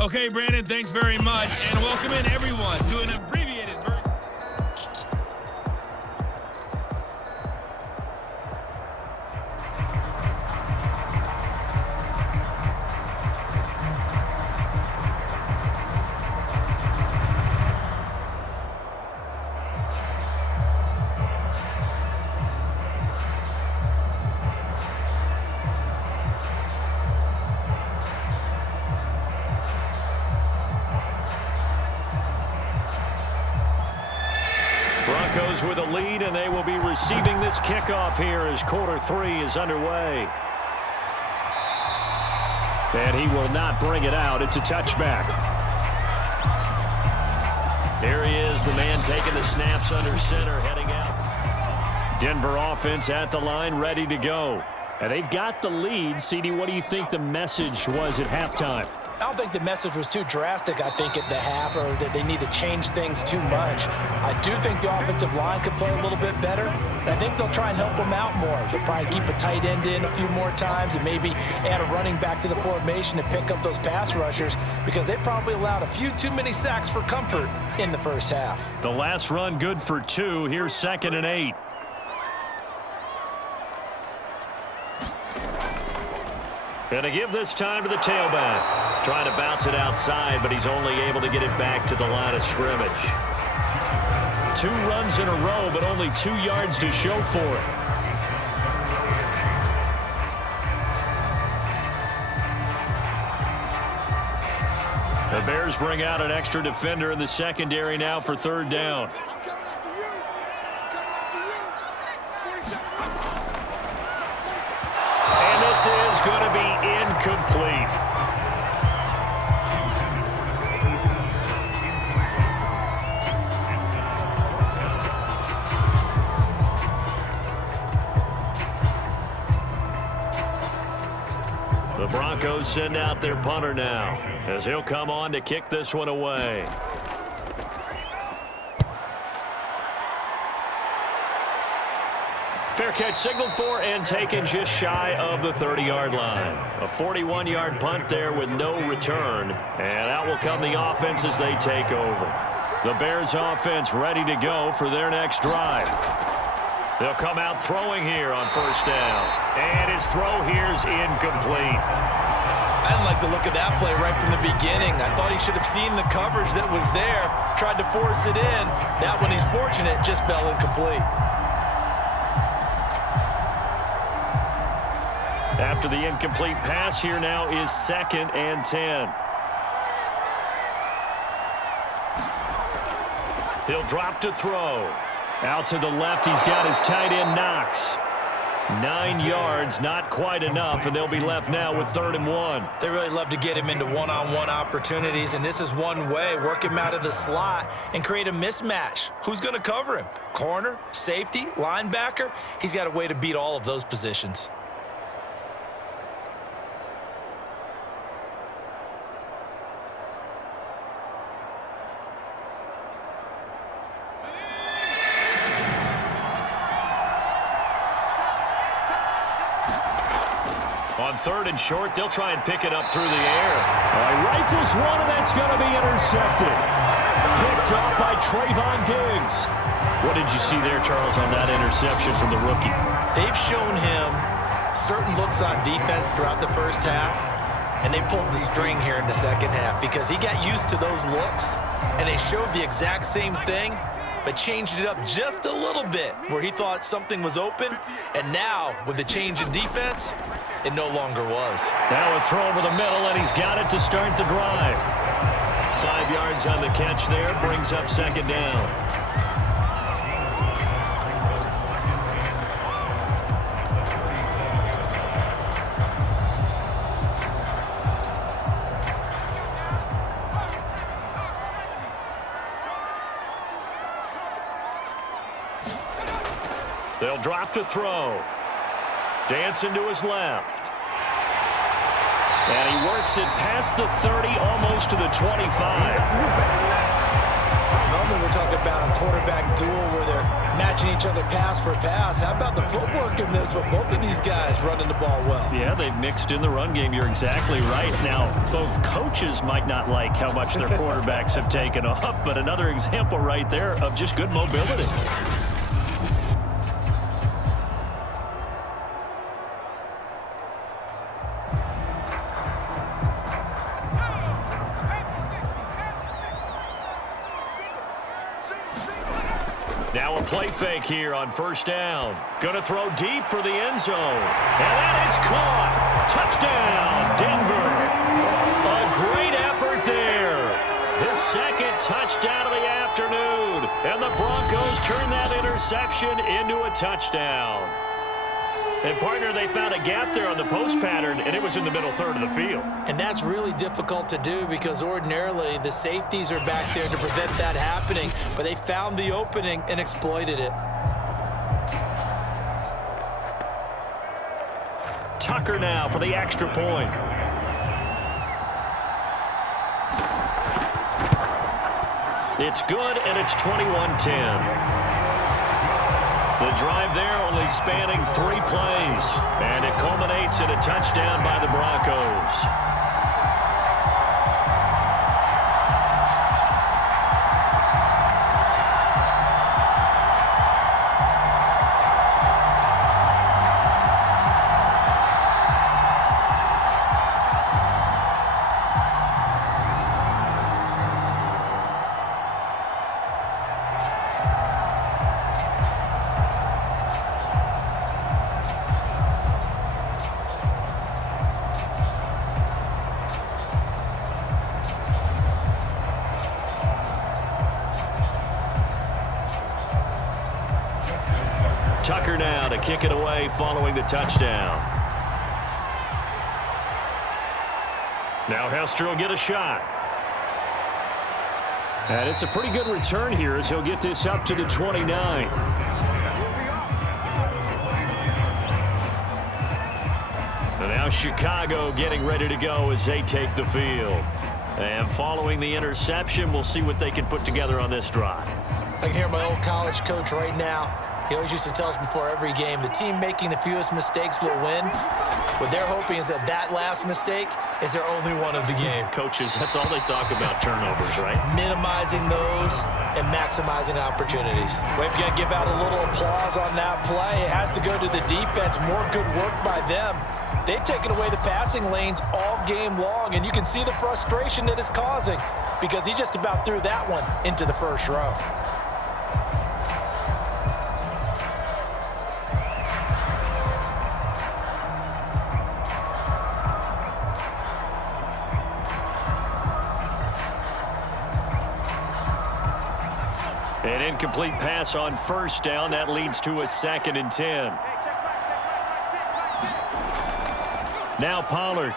Okay, Brandon, thanks very much. And welcome in, everyone, to an abbreviated version. Broncos with a lead, and they will be receiving this kickoff here as quarter 3 is underway. And he will not bring it out. It's a touchback. Here he is, the man taking the snaps under center, heading out. Denver offense at the line, ready to go. And they've got the lead. CD, what do you think the message was at halftime? I don't think the message was too drastic, I think, at the half, or that they need to change things too much. I do think the offensive line could play a little bit better. I think they'll try and help them out more. They'll probably keep a tight end in a few more times and maybe add a running back to the formation to pick up those pass rushers, because they probably allowed a few too many sacks for comfort in the first half. The last run good for 2. Here's 2nd and 8. Gonna give this time to the tailback. Trying to bounce it outside, but he's only able to get it back to the line of scrimmage. 2 runs in a row, but only 2 yards to show for it. The Bears bring out an extra defender in the secondary now for 3rd down. This is going to be incomplete. The Broncos send out their punter now, as he'll come on to kick this one away. Fair catch signaled for and taken just shy of the 30-yard line. A 41-yard punt there with no return. And out will come the offense as they take over. The Bears offense ready to go for their next drive. They'll come out throwing here on 1st down. And his throw here's incomplete. I didn't like the look of that play right from the beginning. I thought he should have seen the coverage that was there, tried to force it in. That one, he's fortunate, just fell incomplete. After the incomplete pass, here now is 2nd and 10. He'll drop to throw. Out to the left, he's got his tight end Knox. 9 yards, not quite enough, and they'll be left now with 3rd and 1. They really love to get him into one-on-one opportunities, and this is one way. Work him out of the slot and create a mismatch. Who's going to cover him? Corner, safety, linebacker? He's got a way to beat all of those positions. On 3rd and short, they'll try and pick it up through the air. Rifles one, and that's going to be intercepted. Picked up by Trayvon Diggs. What did you see there, Charles, on that interception from the rookie? They've shown him certain looks on defense throughout the first half, and they pulled the string here in the second half because he got used to those looks, and they showed the exact same thing, but changed it up just a little bit where he thought something was open, and now, with the change in defense, it no longer was. Now a throw over the middle, and he's got it to start the drive. 5 yards on the catch there, brings up 2nd down. They'll drop to throw. Dancing to his left. And he works it past the 30, almost to the 25. Normally we're talking about a quarterback duel where they're matching each other pass for pass. How about the footwork in this with both of these guys running the ball well? Yeah, they've mixed in the run game. You're exactly right. Now, both coaches might not like how much their quarterbacks have taken off, but another example right there of just good mobility. Now a play fake here on first down. Going to throw deep for the end zone. And that is caught. Touchdown, Denver. A great effort there. His second touchdown of the afternoon. And the Broncos turn that interception into a touchdown. And, partner, they found a gap there on the post pattern, and it was in the middle third of the field. And that's really difficult to do because ordinarily the safeties are back there to prevent that happening. But they found the opening and exploited it. Tucker now for the extra point. It's good, and it's 21-10. The drive there only spanning 3 plays, and it culminates in a touchdown by the Broncos. Tucker now to kick it away following the touchdown. Now Hester will get a shot. And it's a pretty good return here as he'll get this up to the 29. And now Chicago getting ready to go as they take the field. And following the interception, we'll see what they can put together on this drive. I can hear my old college coach right now. He always used to tell us before every game, the team making the fewest mistakes will win. What they're hoping is that that last mistake is their only one of the game. Coaches, that's all they talk about, turnovers, right? Minimizing those and maximizing opportunities. We've got to give out a little applause on that play. It has to go to the defense. More good work by them. They've taken away the passing lanes all game long, and you can see the frustration that it's causing because he just about threw that one into the first row. An incomplete pass on first down. That leads to a 2nd and 10. Now Pollard.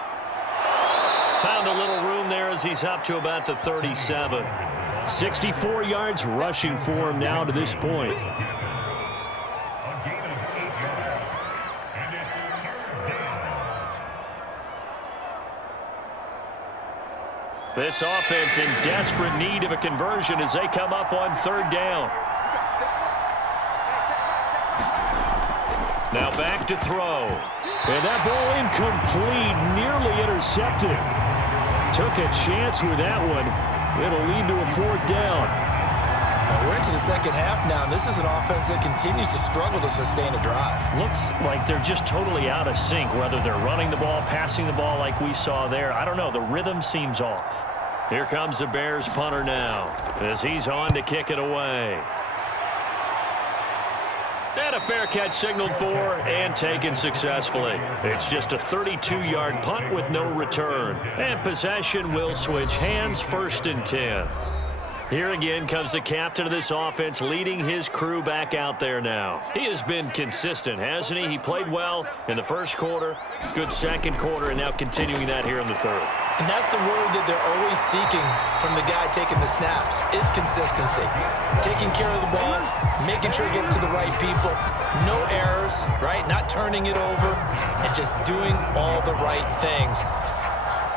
Found a little room there as he's up to about the 37. 64 yards rushing for him now to this point. This offense in desperate need of a conversion as they come up on 3rd down. Now back to throw. And that ball incomplete, nearly intercepted. Took a chance with that one. It'll lead to a 4th down. We're into the second half now, and this is an offense that continues to struggle to sustain a drive. Looks like they're just totally out of sync, whether they're running the ball, passing the ball like we saw there. I don't know. The rhythm seems off. Here comes the Bears punter now as he's on to kick it away. And a fair catch signaled for and taken successfully. It's just a 32-yard punt with no return. And possession will switch hands, 1st and 10. Here again comes the captain of this offense leading his crew back out there now. He has been consistent, hasn't he? He played well in the first quarter, good second quarter, and now continuing that here in the third. And that's the word that they're always seeking from the guy taking the snaps, is consistency. Taking care of the ball, making sure it gets to the right people, no errors, right? Not turning it over, and just doing all the right things.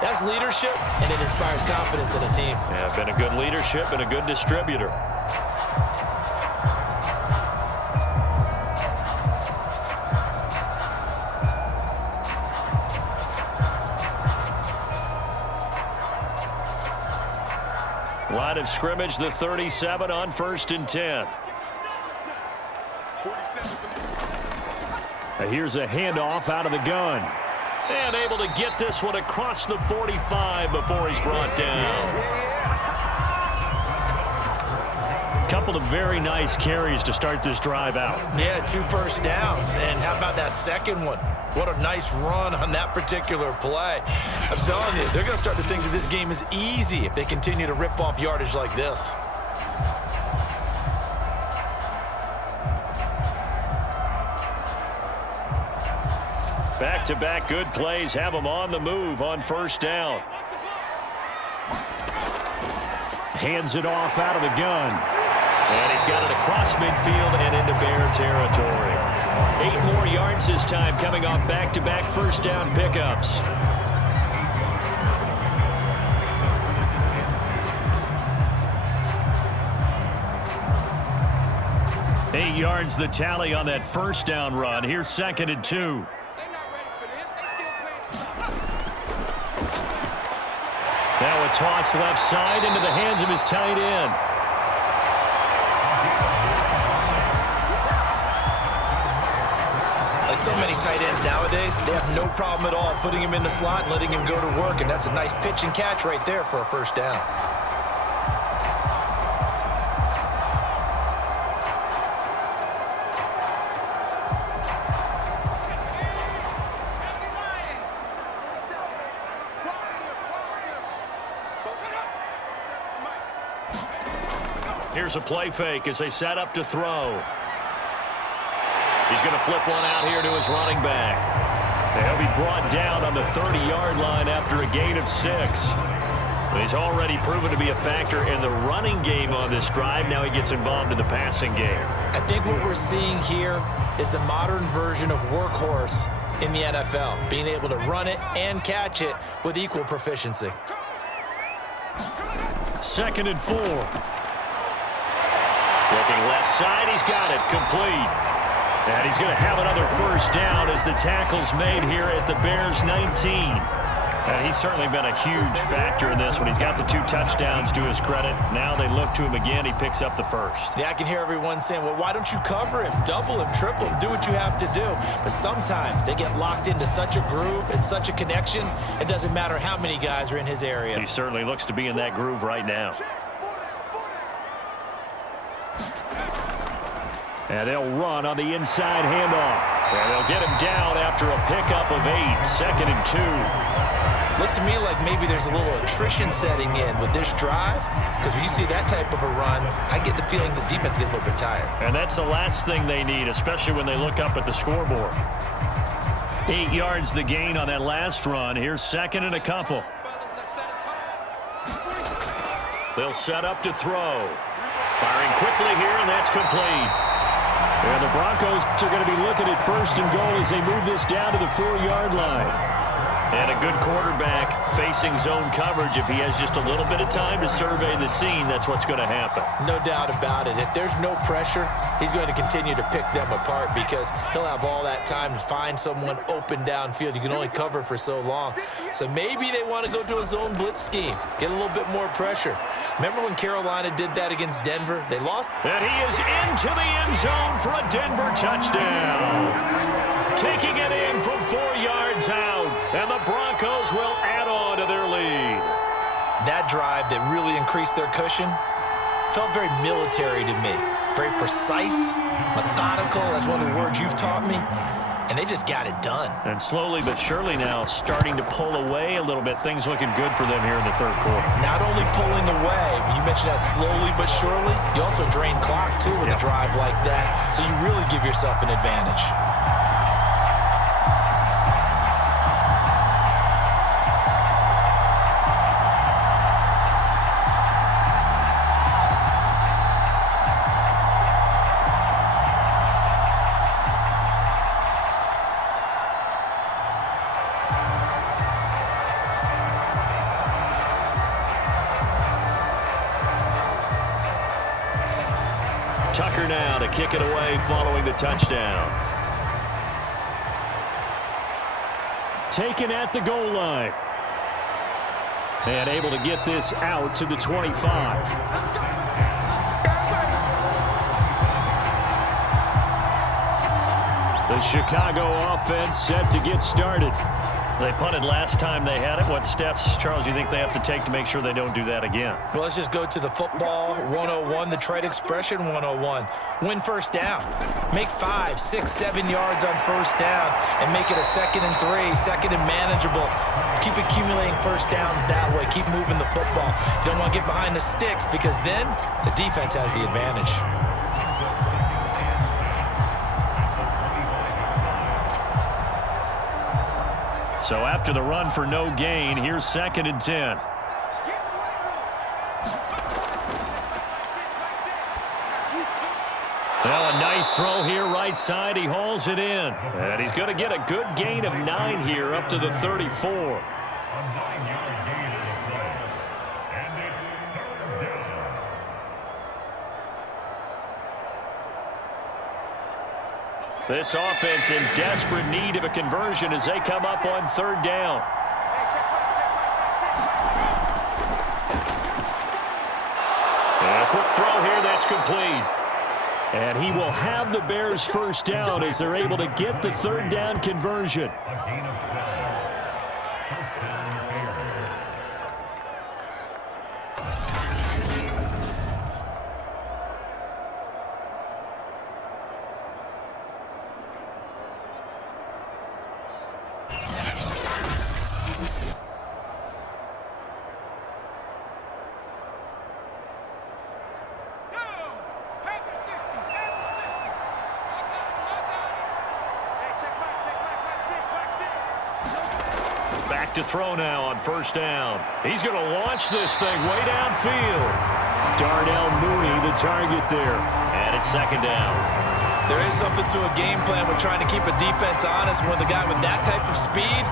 That's leadership, and it inspires confidence in a team. Yeah, been a good leadership and a good distributor. Line of scrimmage, the 37 on 1st and 10. Here's a handoff out of the gun. And able to get this one across the 45 before he's brought down. Couple of very nice carries to start this drive out. Yeah, 2 first downs. And how about that second one? What a nice run on that particular play. I'm telling you, they're going to start to think that this game is easy if they continue to rip off yardage like this. Back-to-back good plays have them on the move on 1st down. Hands it off out of the gun. And he's got it across midfield and into Bear territory. 8 more yards this time coming off back-to-back 1st down pickups. Eight yards the tally on that 1st down run. Here's 2nd and 2. Now a toss left side into the hands of his tight end. Like so many tight ends nowadays, they have no problem at all putting him in the slot and letting him go to work, and that's a nice pitch and catch right there for a 1st down. Here's a play fake as they set up to throw. He's going to flip one out here to his running back. He'll be brought down on the 30-yard line after a gain of 6. But he's already proven to be a factor in the running game on this drive. Now he gets involved in the passing game. I think what we're seeing here is the modern version of workhorse in the NFL, being able to run it and catch it with equal proficiency. 2nd and 4. Looking left side, he's got it, complete. And he's going to have another 1st down as the tackle's made here at the Bears' 19. And he's certainly been a huge factor in this one. He's got the 2 touchdowns to his credit. Now they look to him again. He picks up the 1st. Yeah, I can hear everyone saying, well, why don't you cover him, double him, triple him, do what you have to do. But sometimes they get locked into such a groove and such a connection, it doesn't matter how many guys are in his area. He certainly looks to be in that groove right now. And they'll run on the inside handoff. And they'll get him down after a pickup of 8. 2nd and 2. Looks to me like maybe there's a little attrition setting in with this drive, because when you see that type of a run, I get the feeling the defense gets a little bit tired. And that's the last thing they need, especially when they look up at the scoreboard. 8 yards the gain on that last run. Here's 2nd and a couple. They'll set up to throw. Firing quickly here, and that's complete. And the Broncos are going to be looking at 1st and goal as they move this down to the 4-yard line. And a good quarterback facing zone coverage. If he has just a little bit of time to survey the scene, that's what's going to happen. No doubt about it. If there's no pressure, he's going to continue to pick them apart because he'll have all that time to find someone open downfield. You can only cover for so long. So maybe they want to go to a zone blitz scheme, get a little bit more pressure. Remember when Carolina did that against Denver? They lost. And he is into the end zone for a Denver touchdown. Taking it in from 4 yards out. And the Broncos will add on to their lead. That drive that really increased their cushion felt very military to me. Very precise, methodical. That's one of the words you've taught me. And they just got it done. And slowly but surely now starting to pull away a little bit. Things looking good for them here in the 3rd quarter. Not only pulling away, but you mentioned that slowly but surely. You also drain clock, too, with a drive like that. So you really give yourself an advantage. Tucker now to kick it away following the touchdown. Taken at the goal line. And able to get this out to the 25. The Chicago offense set to get started. They punted last time they had it. What steps, Charles, do you think they have to take to make sure they don't do that again? Well, let's just go to the football 101, the trade expression 101. Win first down. Make 5, 6, 7 yards on first down and make it a 2nd and 3, 2nd and manageable. Keep accumulating first downs that way. Keep moving the football. You don't want to get behind the sticks because then the defense has the advantage. So after the run for no gain, here's 2nd and 10. Well, a nice throw here right side. He hauls it in. And he's going to get a good gain of 9 here up to the 34. This offense in desperate need of a conversion as they come up on 3rd down. And a quick throw here that's complete. And he will have the Bears first down as they're able to get the 3rd down conversion. To throw now on 1st down. He's going to launch this thing way downfield. Darnell Mooney the target there. And it's 2nd down. There is something to a game plan with trying to keep a defense honest. When the guy with that type of speed,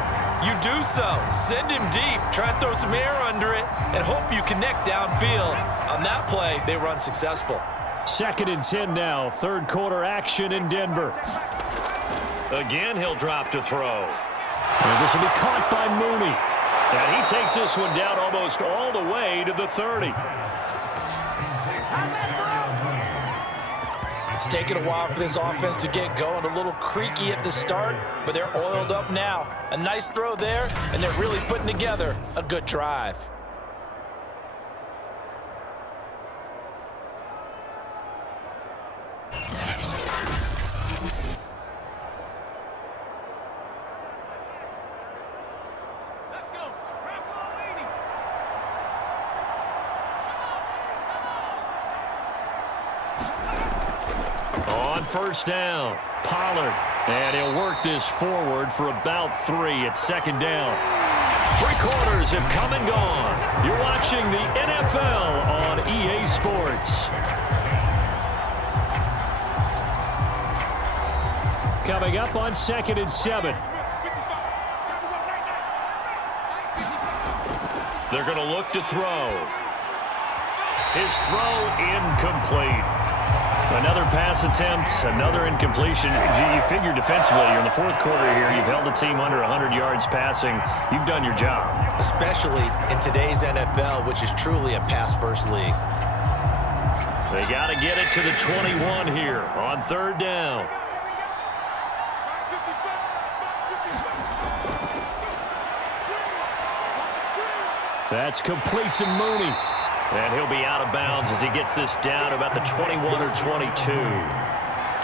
you do so. Send him deep. Try and throw some air under it and hope you connect downfield. On that play, they run successful. 2nd and 10 now. 3rd quarter action in Denver. Again, he'll drop to throw. And this will be caught by Mooney. And he takes this one down almost all the way to the 30. It's taken a while for this offense to get going. A little creaky at the start, but they're oiled up now. A nice throw there, and they're really putting together a good drive. On 1st down, Pollard. And he'll work this forward for about 3 at 2nd down. 3 quarters have come and gone. You're watching the NFL on EA Sports. Coming up on 2nd and 7. They're going to look to throw. His throw incomplete. Another pass attempt, another incompletion. You figure defensively, you're in the 4th quarter here. You've held the team under 100 yards passing. You've done your job. Especially in today's NFL, which is truly a pass-first league. They got to get it to the 21 here on 3rd down. That's complete to Mooney. And he'll be out of bounds as he gets this down about the 21 or 22.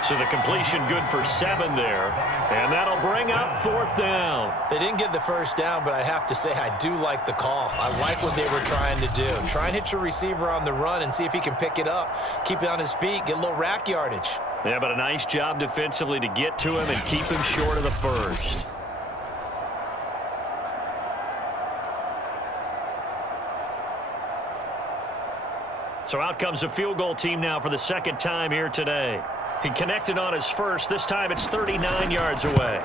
So the completion good for 7 there. And that'll bring up 4th down. They didn't get the first down, but I have to say I do like the call. I like what they were trying to do. Try and hit your receiver on the run and see if he can pick it up. Keep it on his feet, get a little rack yardage. Yeah, but a nice job defensively to get to him and keep him short of the first. So out comes a field goal team now for the 2nd time here today. He connected on his first. This time it's 39 yards away.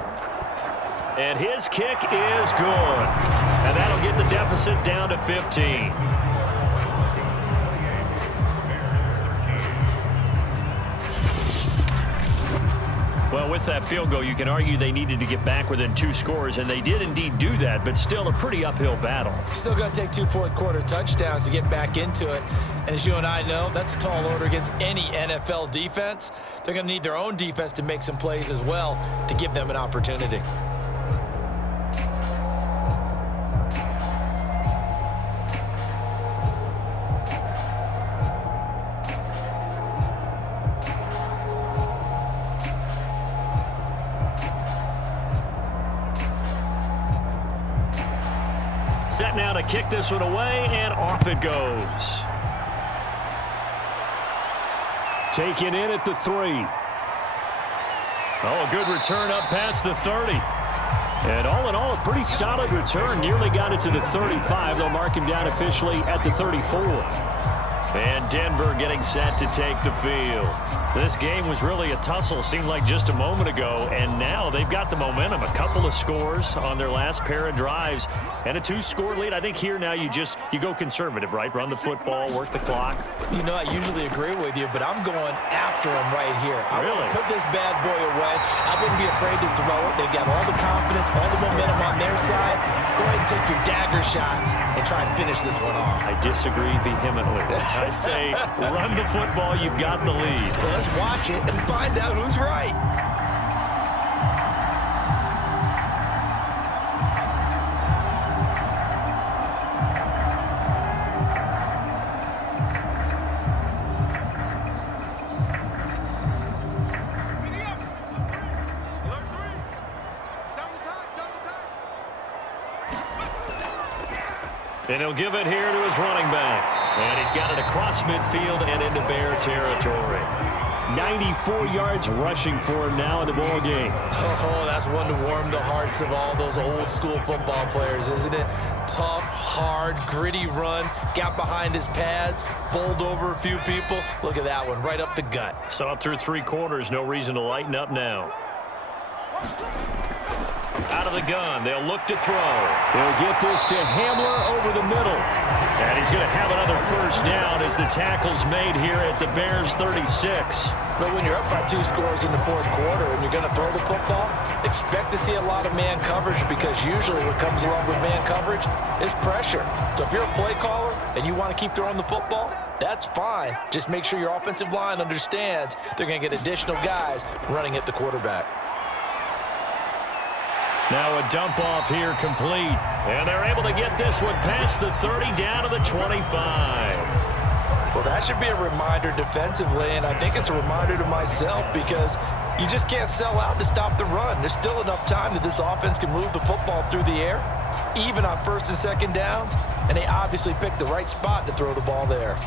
And his kick is good. And that'll get the deficit down to 15. with that field goal, you can argue they needed to get back within 2 scores, and they did indeed do that, but still a pretty uphill battle. Still going to take 2 fourth-quarter touchdowns to get back into it. And as you and I know, that's a tall order against any NFL defense. They're going to need their own defense to make some plays as well to give them an opportunity. Set now to kick this one away, and off it goes. Taken in at the 3. Oh, a good return up past the 30. And all in all, a pretty solid return. Nearly got it to the 35. They'll mark him down officially at the 34. And Denver getting set to take the field. This game was really a tussle, seemed like just a moment ago, and now they've got the momentum. A couple of scores on their last pair of drives, and a 2-score lead. I think here now you go conservative, right? Run the football, work the clock. You know, I usually agree with you, but I'm going after him right here. I really want to put this bad boy away. I wouldn't be afraid to throw it. They've got all the confidence, all the momentum on their side. Go ahead and take your dagger shots and try and finish this one off. I disagree vehemently. I say run the football. You've got the lead. Well, let's watch it and find out who's right. And he'll give it here to his running back. And he's got it across midfield and into Bear territory. 94 yards rushing for him now in the ball game. Oh, that's one to warm the hearts of all those old school football players, isn't it? Tough, hard, gritty run. Got behind his pads, bowled over a few people. Look at that one, right up the gut. So up through 3 quarters, no reason to lighten up now. Out of the gun, they'll look to throw. They'll get this to Hamler over the middle. And he's going to have another first down as the tackle's made here at the Bears' 36. But when you're up by 2 scores in the 4th quarter and you're going to throw the football, expect to see a lot of man coverage, because usually what comes along with man coverage is pressure. So if you're a play caller and you want to keep throwing the football, that's fine. Just make sure your offensive line understands they're going to get additional guys running at the quarterback. Now a dump off here complete. And they're able to get this one past the 30 down to the 25. Well, that should be a reminder defensively, and I think it's a reminder to myself, because you just can't sell out to stop the run. There's still enough time that this offense can move the football through the air, even on 1st and 2nd downs, and they obviously picked the right spot to throw the ball there.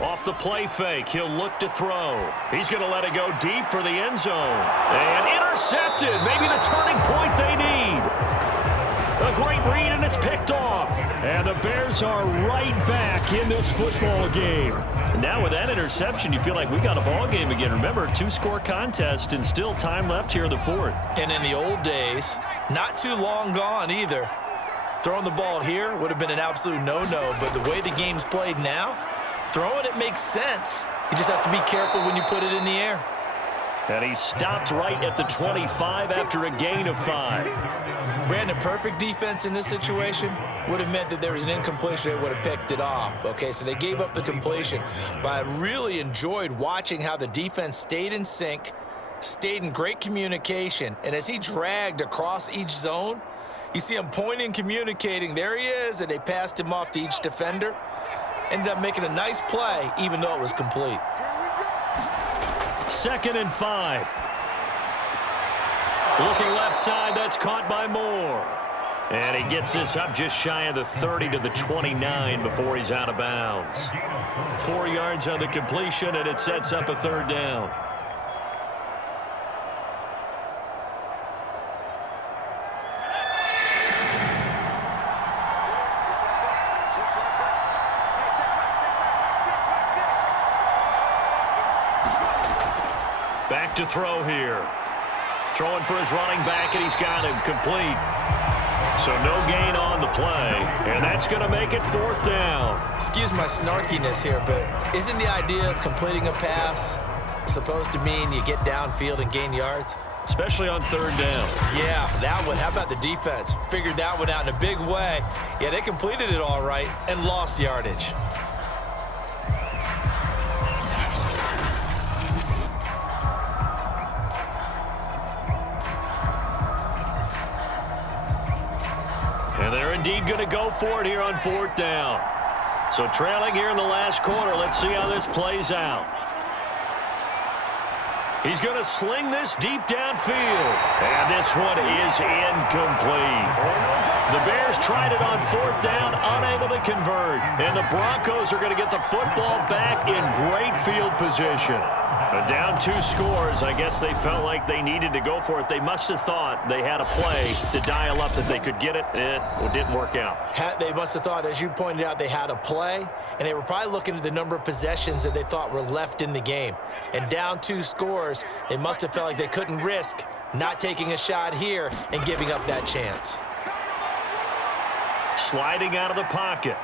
Off the play fake, he'll look to throw. He's going to let it go deep for the end zone. And intercepted. Maybe the turning point they need. A great read, and it's picked off. And the Bears are right back in this football game. And now with that interception, you feel like we got a ball game again. Remember, 2-score contest and still time left here in the 4th. And in the old days, not too long gone either, throwing the ball here would have been an absolute no-no. But the way the game's played now, throwing it makes sense. You just have to be careful when you put it in the air. And he stopped right at the 25 after a gain of 5. Brandon, perfect defense in this situation would have meant that there was an incompletion. They would have picked it off. Okay, so they gave up the completion. But I really enjoyed watching how the defense stayed in sync, stayed in great communication. And as he dragged across each zone, you see him pointing, communicating. There he is, and they passed him off to each defender. Ended up making a nice play, even though it was complete. 2nd and 5. Looking left side, that's caught by Moore. And he gets this up just shy of the 30 to the 29 before he's out of bounds. 4 yards on the completion, and it sets up a 3rd down. Back to throw here. Throwing for his running back, and he's got him complete. So no gain on the play, and that's going to make it 4th down. Excuse my snarkiness here, but isn't the idea of completing a pass supposed to mean you get downfield and gain yards? Especially on 3rd down. Yeah, that one. How about the defense? Figured that one out in a big way. Yeah, they completed it all right and lost yardage. And they're indeed going to go for it here on 4th down. So trailing here in the last quarter. Let's see how this plays out. He's going to sling this deep downfield. And this one is incomplete. The Bears tried it on 4th down, unable to convert. And the Broncos are going to get the football back in great field position. Down 2 scores. I guess they felt like they needed to go for it. They must have thought they had a play to dial up that they could get it. It didn't work out. They must have thought, as you pointed out, they had a play, and they were probably looking at the number of possessions that they thought were left in the game. And down 2 scores, they must have felt like they couldn't risk not taking a shot here and giving up that chance. Sliding out of the pocket.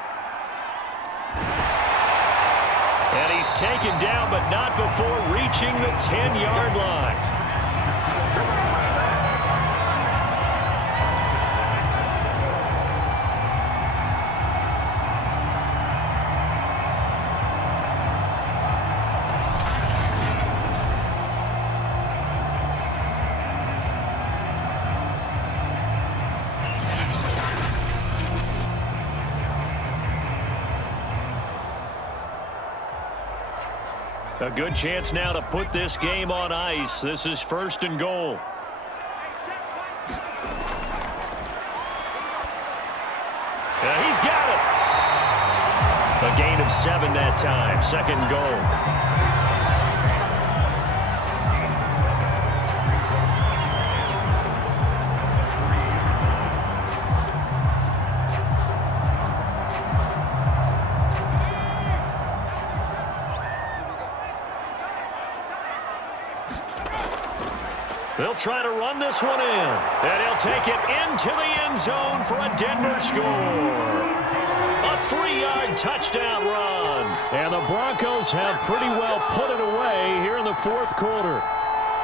And he's taken down, but not before reaching the 10-yard line. A good chance now to put this game on ice. This is 1st and goal. He's got it. A gain of 7 that time. 2nd and goal. They'll try to run this one in. And he'll take it into the end zone for a Denver score. A 3-yard touchdown run. And the Broncos have pretty well put it away here in the 4th quarter.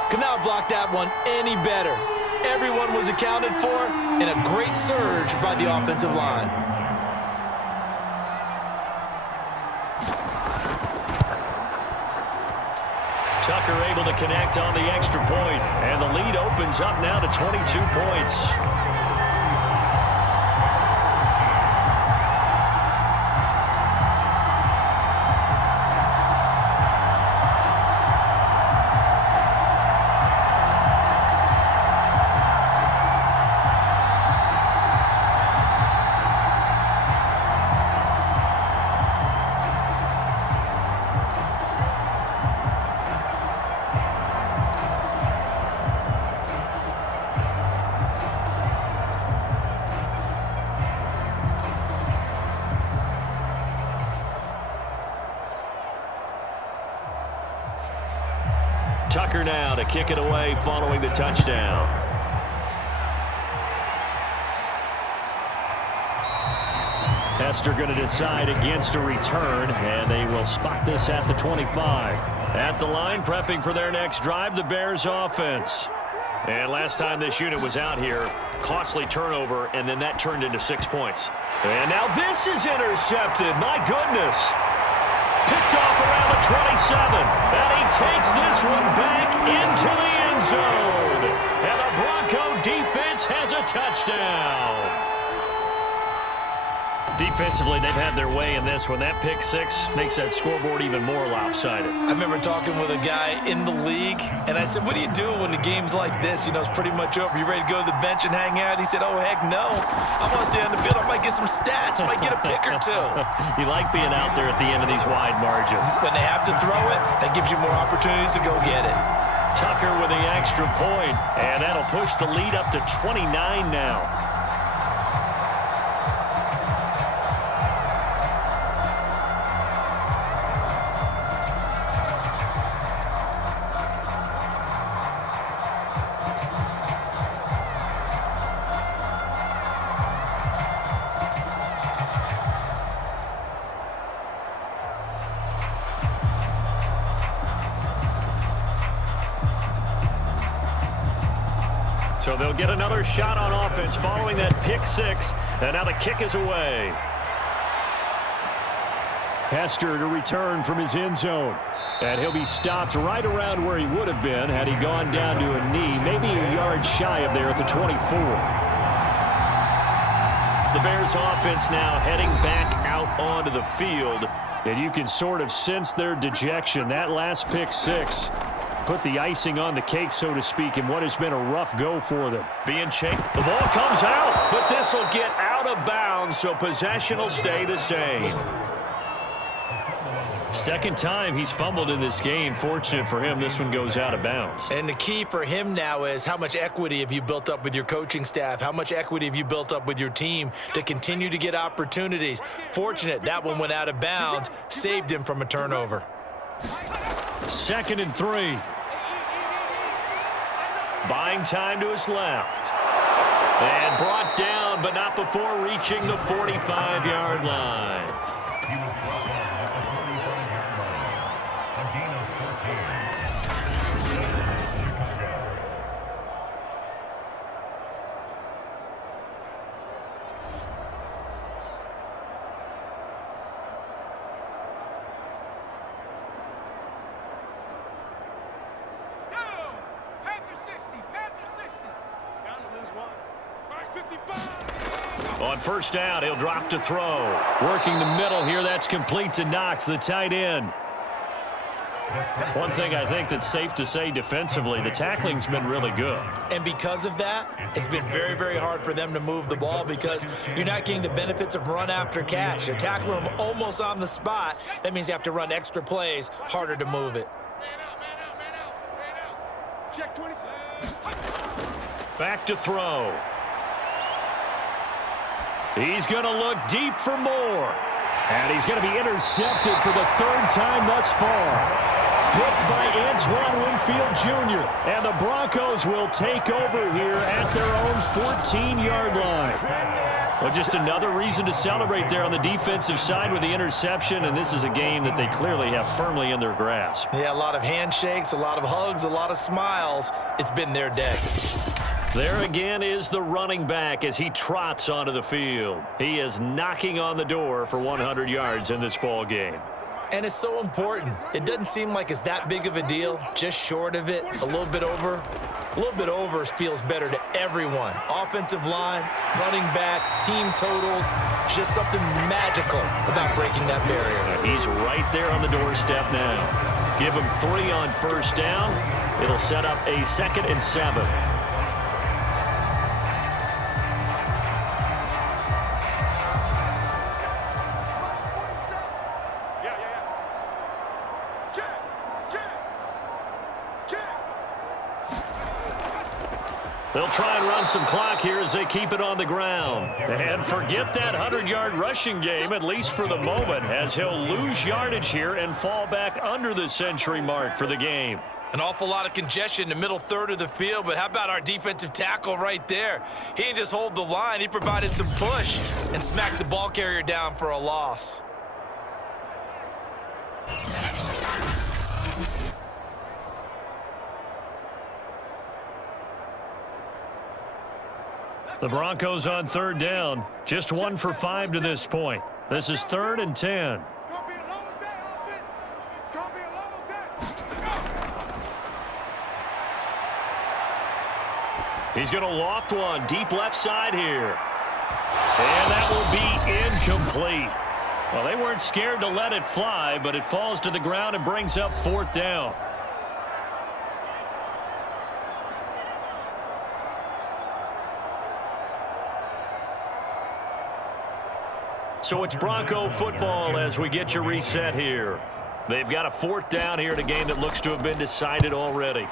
Could not block that one any better. Everyone was accounted for, and a great surge by the offensive line. Tucker able to connect on the extra point, and the lead opens up now to 22 points. Tucker now to kick it away following the touchdown. Hester going to decide against a return, and they will spot this at the 25. At the line, prepping for their next drive, the Bears offense. And last time this unit was out here, costly turnover, and then that turned into 6 points. And now this is intercepted. My goodness. Picked off around the 27. And he takes this one back into the end zone. And the Bronco defense has a touchdown. Defensively, they've had their way in this one. That pick six makes that scoreboard even more lopsided. I remember talking with a guy in the league, and I said, what do you do when the game's like this? You know, it's pretty much over. You ready to go to the bench and hang out? He said, oh, heck no. I'm going to stay on the field. I might get some stats. I might get a pick or two. You like being out there at the end of these wide margins. When they have to throw it, that gives you more opportunities to go get it. Tucker with the extra point, and that'll push the lead up to 29 now. So they'll get another shot on offense following that pick six. And now the kick is away. Hester to return from his end zone. And he'll be stopped right around where he would have been had he gone down to a knee, maybe a yard shy of there at the 24. The Bears offense now heading back out onto the field. And you can sort of sense their dejection. That last pick six put the icing on the cake, so to speak, in what has been a rough go for them. Being chased. The ball comes out, but this will get out of bounds, so possession will stay the same. Second time he's fumbled in this game. Fortunate for him, this one goes out of bounds. And the key for him now is how much equity have you built up with your coaching staff? How much equity have you built up with your team to continue to get opportunities? Fortunate that one went out of bounds, saved him from a turnover. 2nd and 3. Buying time to his left. And brought down, but not before reaching the 45-yard line. On first down, he'll drop to throw. Working the middle here, that's complete to Knox, the tight end. One thing I think that's safe to say defensively, the tackling's been really good. And because of that, it's been very, very hard for them to move the ball because you're not getting the benefits of run after catch. You tackle them almost on the spot. That means you have to run extra plays, harder to move it. Man out. Check 20. Back to throw. He's going to look deep for more. And he's going to be intercepted for the 3rd time thus far. Picked by Antoine Winfield Jr. And the Broncos will take over here at their own 14-yard line. Well, just another reason to celebrate there on the defensive side with the interception. And this is a game that they clearly have firmly in their grasp. Yeah, a lot of handshakes, a lot of hugs, a lot of smiles. It's been their day. There again is the running back as he trots onto the field. He is knocking on the door for 100 yards in this ball game. And it's so important. It doesn't seem like it's that big of a deal. Just short of it, a little bit over. A little bit over feels better to everyone. Offensive line, running back, team totals, just something magical about breaking that barrier. He's right there on the doorstep now. Give him 3 on first down. It'll set up a 2nd and 7. They'll try and run some clock here as they keep it on the ground. And forget that 100-yard rushing game, at least for the moment, as he'll lose yardage here and fall back under the century mark for the game. An awful lot of congestion in the middle third of the field, but how about our defensive tackle right there? He didn't just hold the line, he provided some push and smacked the ball carrier down for a loss. The Broncos on 3rd down. Just 1 for 5 to this point. This is 3rd and 10. It's going to be a long day, offense. It's going to be a long day. He's going to loft one deep left side here. And that will be incomplete. Well, they weren't scared to let it fly, but it falls to the ground and brings up 4th down. So it's Bronco football as we get you reset here. They've got a 4th down here in a game that looks to have been decided already.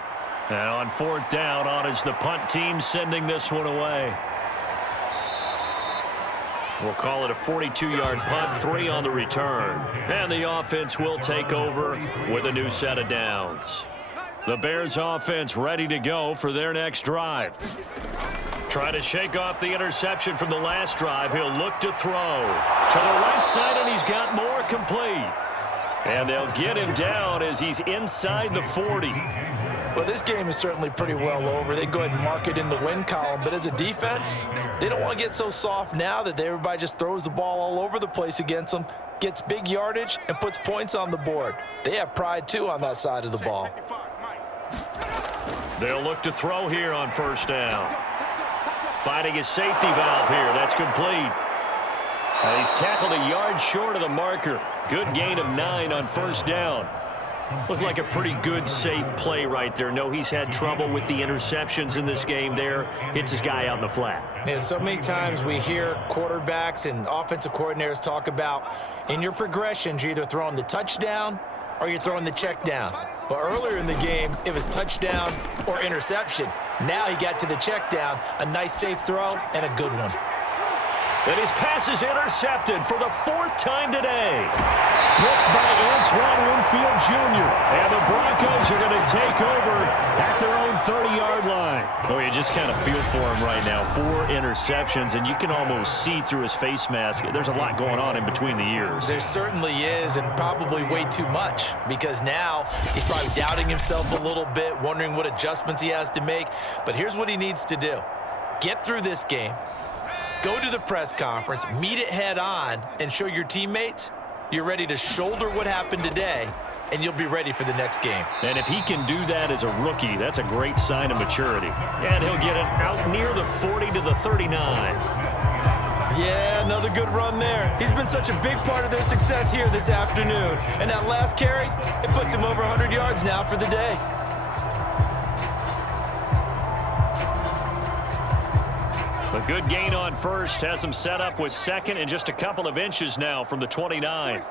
And on 4th down, on is the punt team sending this one away. We'll call it a 42-yard punt, 3 on the return. And the offense will take over with a new set of downs. The Bears offense ready to go for their next drive. Try to shake off the interception from the last drive. He'll look to throw to the right side, and he's got more complete. And they'll get him down as he's inside the 40. Well, this game is certainly pretty well over. They can go ahead and mark it in the win column. But as a defense, they don't want to get so soft now that everybody just throws the ball all over the place against them, gets big yardage, and puts points on the board. They have pride, too, on that side of the ball. They'll look to throw here on first down. Finding his safety valve here. That's complete. And he's tackled a yard short of the marker. Good gain of 9 on first down. Looked like a pretty good, safe play right there. No, he's had trouble with the interceptions in this game there. Hits his guy out in the flat. Yeah, so many times we hear quarterbacks and offensive coordinators talk about in your progressions, you're either throwing the touchdown or you're throwing the check down. But earlier in the game, it was touchdown or interception. Now he got to the check down, a nice safe throw, and a good one. And his pass is intercepted for the 4th time today. Blocked by Antoine Winfield Jr. And the Broncos are going to take over at their own 30-yard line. Oh, you just kind of feel for him right now. 4 interceptions, and you can almost see through his face mask. There's a lot going on in between the ears. There certainly is, and probably way too much, because now he's probably doubting himself a little bit, wondering what adjustments he has to make. But here's what he needs to do. Get through this game. Go to the press conference, meet it head on, and show your teammates you're ready to shoulder what happened today, and you'll be ready for the next game. And if he can do that as a rookie, that's a great sign of maturity. And he'll get it out near the 40 to the 39. Yeah, another good run there. He's been such a big part of their success here this afternoon. And that last carry, it puts him over 100 yards now for the day. A good gain on first has him set up with second and just a couple of inches now from the 29.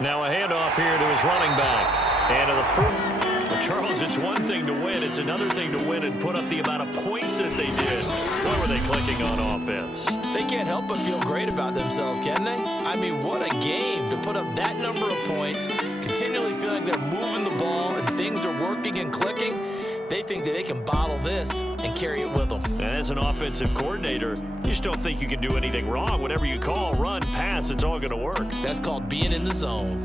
Now a handoff here to his running back. And to the front. Charles, it's one thing to win. It's another thing to win and put up the amount of points that they did. Boy, were they clicking on offense. They can't help but feel great about themselves, can they? I mean, what a game to put up that number of points, continually feeling they're moving the ball and things are working and clicking. They think that they can bottle this and carry it with them. And as an offensive coordinator, you just don't think you can do anything wrong. Whatever you call, run, pass, it's all going to work. That's called being in the zone.